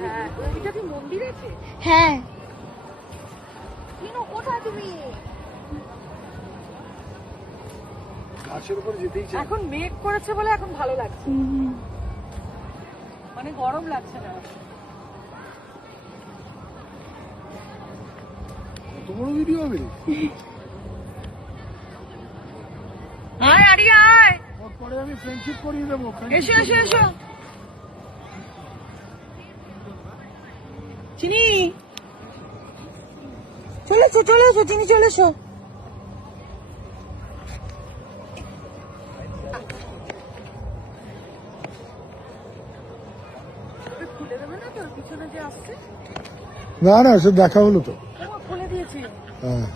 হ্যাঁ? ওইটা কি মন্দির আছে? হ্যাঁ। চিনো কোথায় তুমি? গাছের উপর যেতেই চাই। এখন মেঘ করেছে বলে এখন ভালো লাগছে। মানে গরম লাগছে না। বড় ভিডিও হবে? আয় আরি ওর পরে আমি ফ্রেন্ডশিপ করিয়ে দেবো এসো এসো এসো। চিনি? চলে এসো চলে এসো চিনি চলে এসো। না তো? পিছনে না না সে দেখা হলো তো। খুলে দিয়েছি। হ্যাঁ।